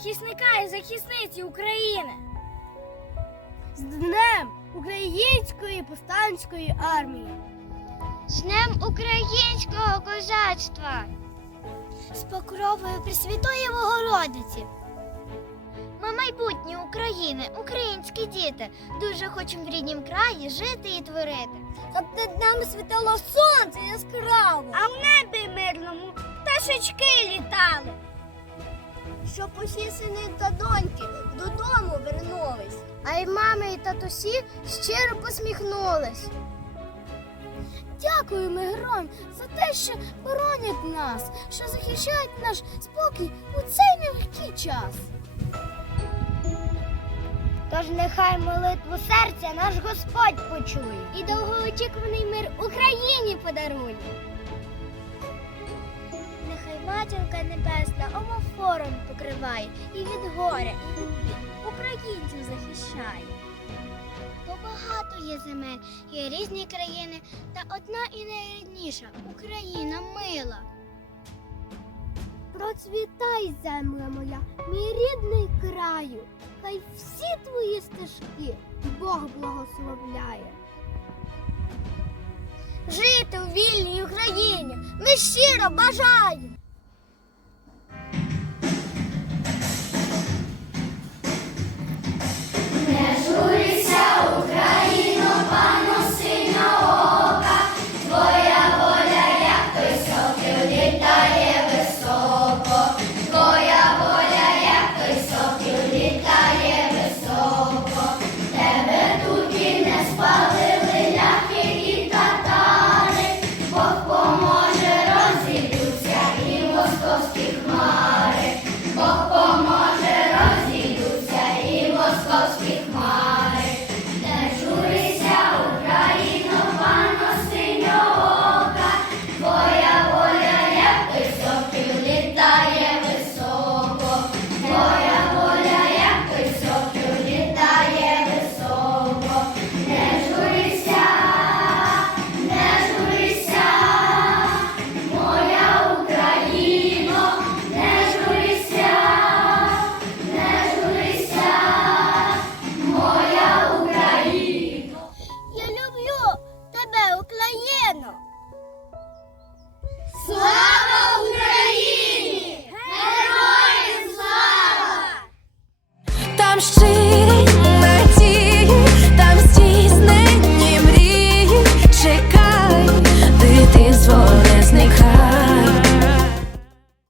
захисника і захисниці України. З Днем Української повстанської армії. З Днем українського козацтва. З покровою Пресвятої Богородиці. Ми майбутні України, українські діти. Дуже хочемо в ріднім краї жити і творити. Щоб над нами світило сонце яскраво. А в небі мирному пташечки літали. Щоб усі сини та доньки додому вернулись. А й мами і татусі щиро посміхнулись. Дякуємо героям за те, що боронять нас, що захищають наш спокій у цей нелегкий час. Тож нехай молитву серця наш Господь почує і довгоочікуваний мир Україні подарує. Нехай матінка небесна омофором покриває і від горя, і від українців захищає. Бо багато є земель, є різні країни, та одна і найрідніша Україна мила. Процвітай, земля моя, мій рідний краю, хай всі твої стежки Бог благословляє. Жити у вільній Україні ми щиро бажаємо. Good night. Street.